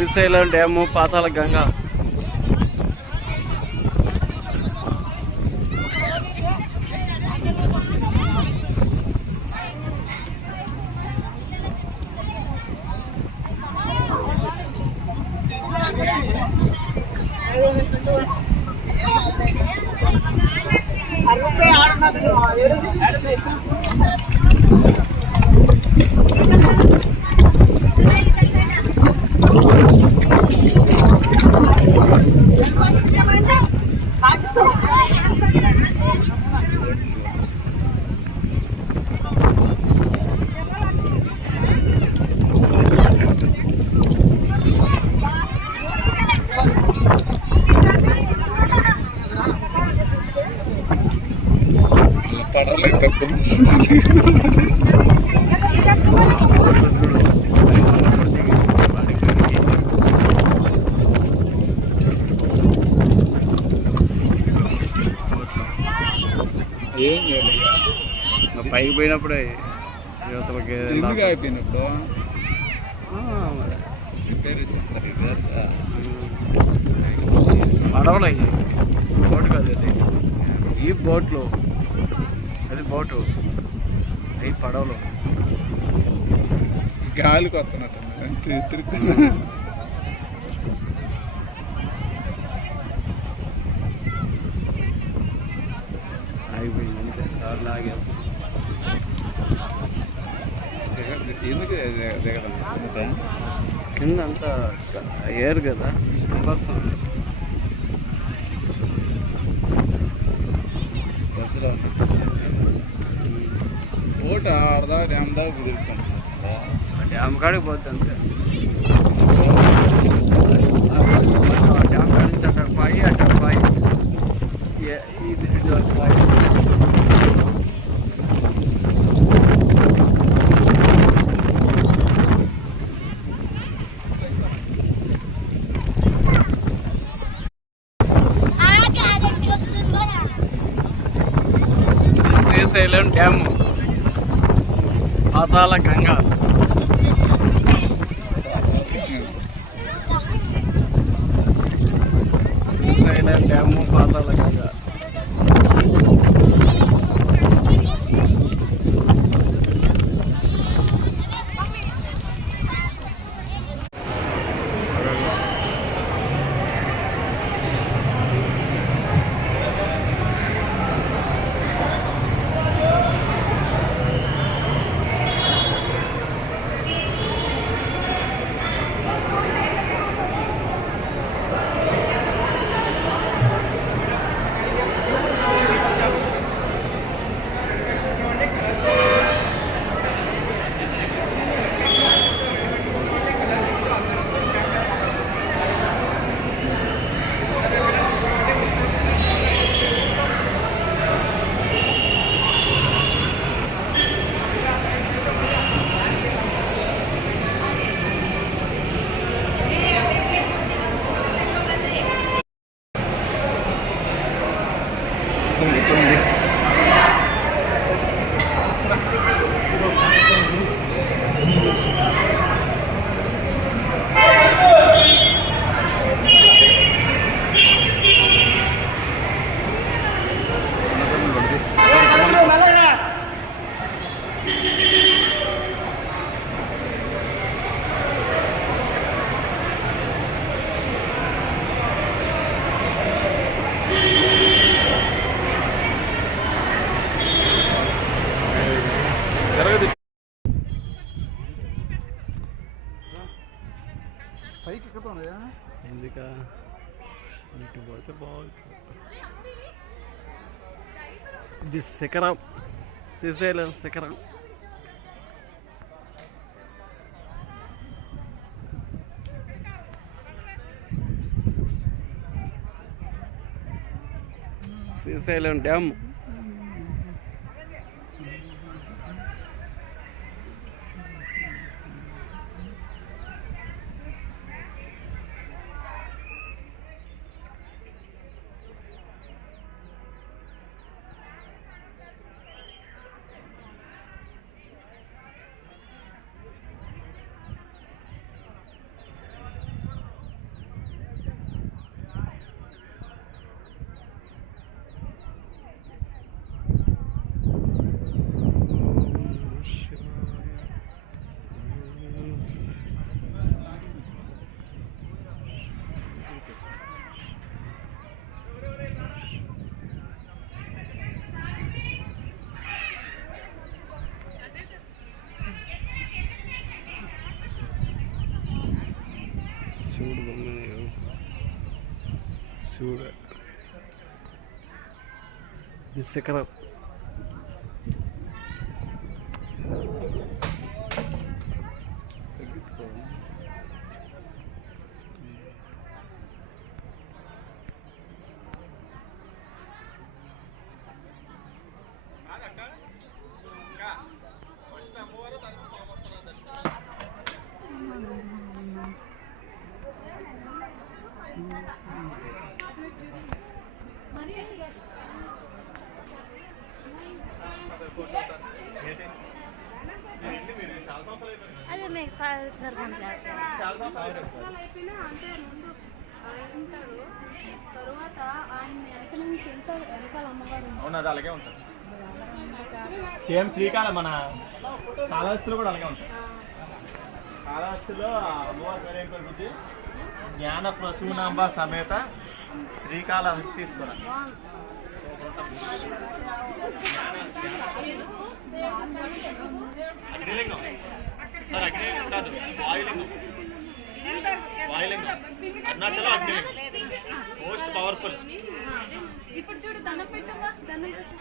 Srisailam dam పాతాళ గంగా. పైకి పోయినప్పుడే యువతలకి ఎందుకు అయిపోయినప్పుడు పడవలు అయ్యి బోటు కాదు అది. ఈ బోట్లు అది బోటు అవి పడవలు గాలికి వస్తున్నట్టు అయిపోయింది అంతే. లాగేసి ఎందుకు దిగదా కింద అంతా ఏరు కదా కంపల్సరీ. బస్సులో ఓట ఆడదా డ్యామ్ దాకా కుదురుతాం. డ్యామ్ కాడికి పోద్ది అంతే. డ్యామ్ కాడి నుంచి అక్కడ పాయి అక్కడ పాయి ఇది పాయి. శ్రీశైలం డ్యాము పాతాళ గంగా. శ్రీశైలం డ్యాము పాతాళ గంగా. పైకి ఎక్కుతాను ఎందుక ఇటు పోతే బాగుంది. ఇది శిఖరం, శ్రీశైలం శిఖరం. శ్రీశైలం డ్యామ్. చూడ ఈ శిఖరం అదే మీకు అయిపోయినా అంటే ముందు ఉంటారు తర్వాత ఆయన వెనక నుంచి వెనకాల అమ్మగారు అవును, అది అలాగే ఉంటుంది. సేమ్ శ్రీకాళం మన కాళహస్తిలో కూడా అలాగే ఉంటుంది. కాళహస్తిలో అమ్మవారి పేరు ఏం పేరు బుద్ధి? జ్ఞాన ప్రసూనాంబ సమేత శ్రీకాళహస్తీశ్వర. అగ్నిలింగం సార్, అగ్నిలింగం కాదు, వాయులింగం. వాయులింగం అరుణాచలం అగ్నిలింగం మోస్ట్ పవర్ఫుల్. ఇప్పుడు చూడు దండం పెట్టవా, దండం పెట్టు.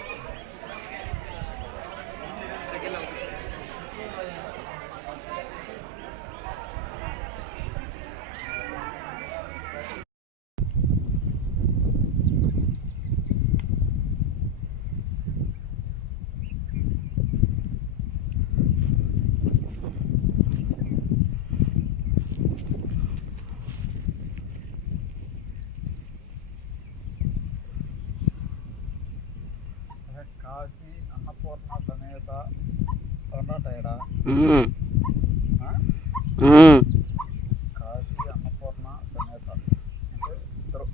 కాశీ అన్నపూర్ణ సమేత అన్నటైడా కాశీ అన్నపూర్ణ సమేత అంటే ఇద్దరు.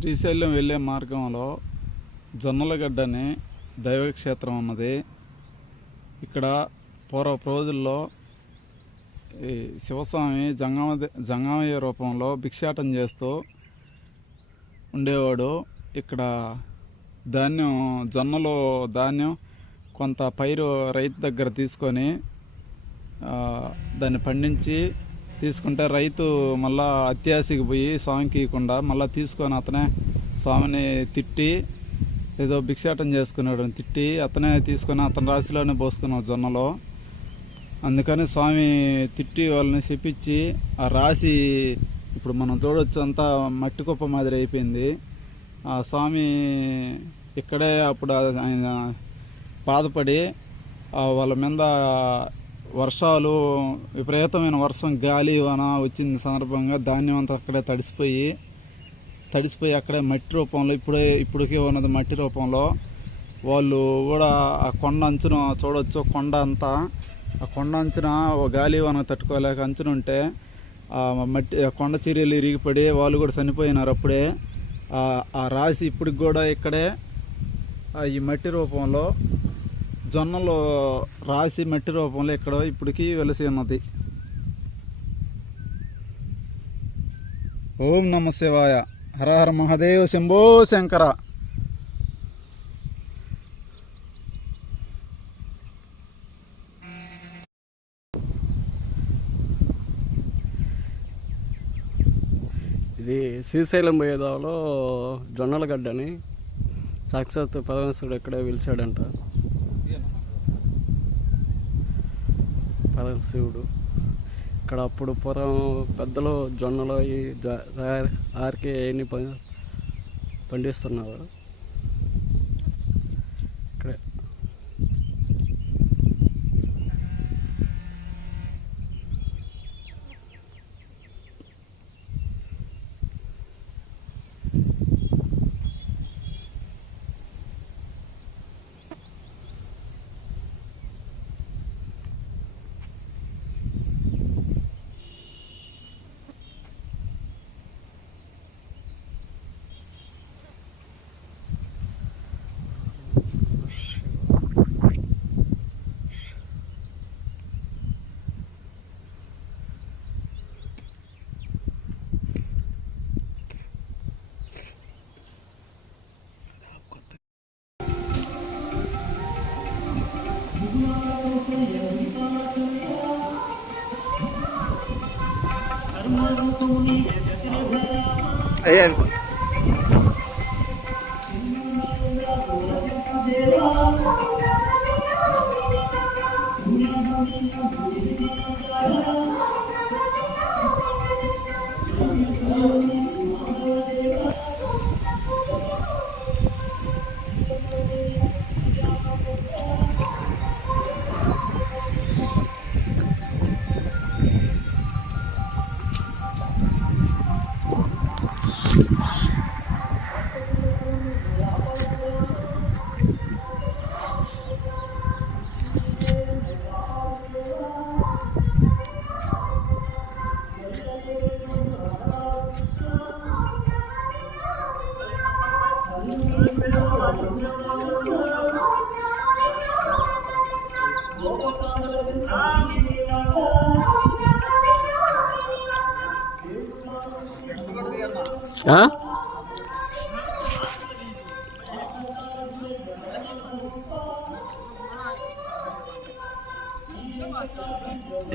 శ్రీశైలం వెళ్ళే మార్గంలో జొన్నలగడ్డ అనే దైవక్షేత్రం ఉన్నది. ఇక్కడ పూర్వపు రోజుల్లో ఈ శివస్వామి జంగమయ్య రూపంలో భిక్షాటం చేస్తూ ఉండేవాడు. ఇక్కడ ధాన్యం, జొన్నలు ధాన్యం కొంత పైరు రైతు దగ్గర తీసుకొని దాన్ని పండించి తీసుకుంటే రైతు మళ్ళా అత్యాశకి పోయి స్వామికి ఇవ్వకుండా మళ్ళీ తీసుకొని అతనే స్వామిని తిట్టి ఏదో భిక్షాటం చేసుకున్నాడు తిట్టి అతనే తీసుకొని అతని రాశిలోనే పోసుకున్నాడు జొన్నలో. అందుకని స్వామి తిట్టి వాళ్ళని చెప్పించి ఆ రాశి ఇప్పుడు మనం చూడొచ్చు అంతా మట్టి కుప్ప మాదిరి అయిపోయింది. ఆ స్వామి ఇక్కడే అప్పుడు ఆయన బాధపడి వాళ్ళ మీద వర్షాలు, విపరీతమైన వర్షం, గాలి వాన వచ్చిన సందర్భంగా ధాన్యం అంతా అక్కడే తడిసిపోయి అక్కడే మట్టి రూపంలో ఇప్పటికీ ఉన్నది మట్టి రూపంలో. వాళ్ళు కూడా ఆ కొండ అంచున చూడవచ్చు. కొండ అంతా ఆ కొండ అంచున గాలి వాన తట్టుకోలేక అంచున ఉంటే ఆ మట్టి కొండ చర్యలు ఇరిగిపడి వాళ్ళు కూడా చనిపోయినారు అప్పుడే. ఆ రాశి ఇప్పటికి కూడా ఇక్కడే ఈ మట్టి రూపంలో జొన్నలు రాసి మట్టి రూపంలో ఇక్కడ ఇప్పటికీ వెలిసి ఉన్నది. ఓం నమ శివాయ. హర హర మహాదేవ, శంభో శంకర. ఇది శ్రీశైలం పోయేదాలో జొన్నలగడ్డని సాక్షాత్ పరమేశ్వరుడు ఇక్కడే పిలిచాడంట. పరమశివుడు ఇక్కడ అప్పుడు పూర్వం పెద్దలు జొన్నలు ఆర్కే అవన్నీ పండిస్తున్నారు ఇక్కడే.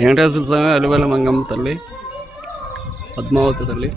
వెంకటేశ్వర స్వామి, అలివేల మంగమ్మ తల్లి, పద్మావతి తల్లి.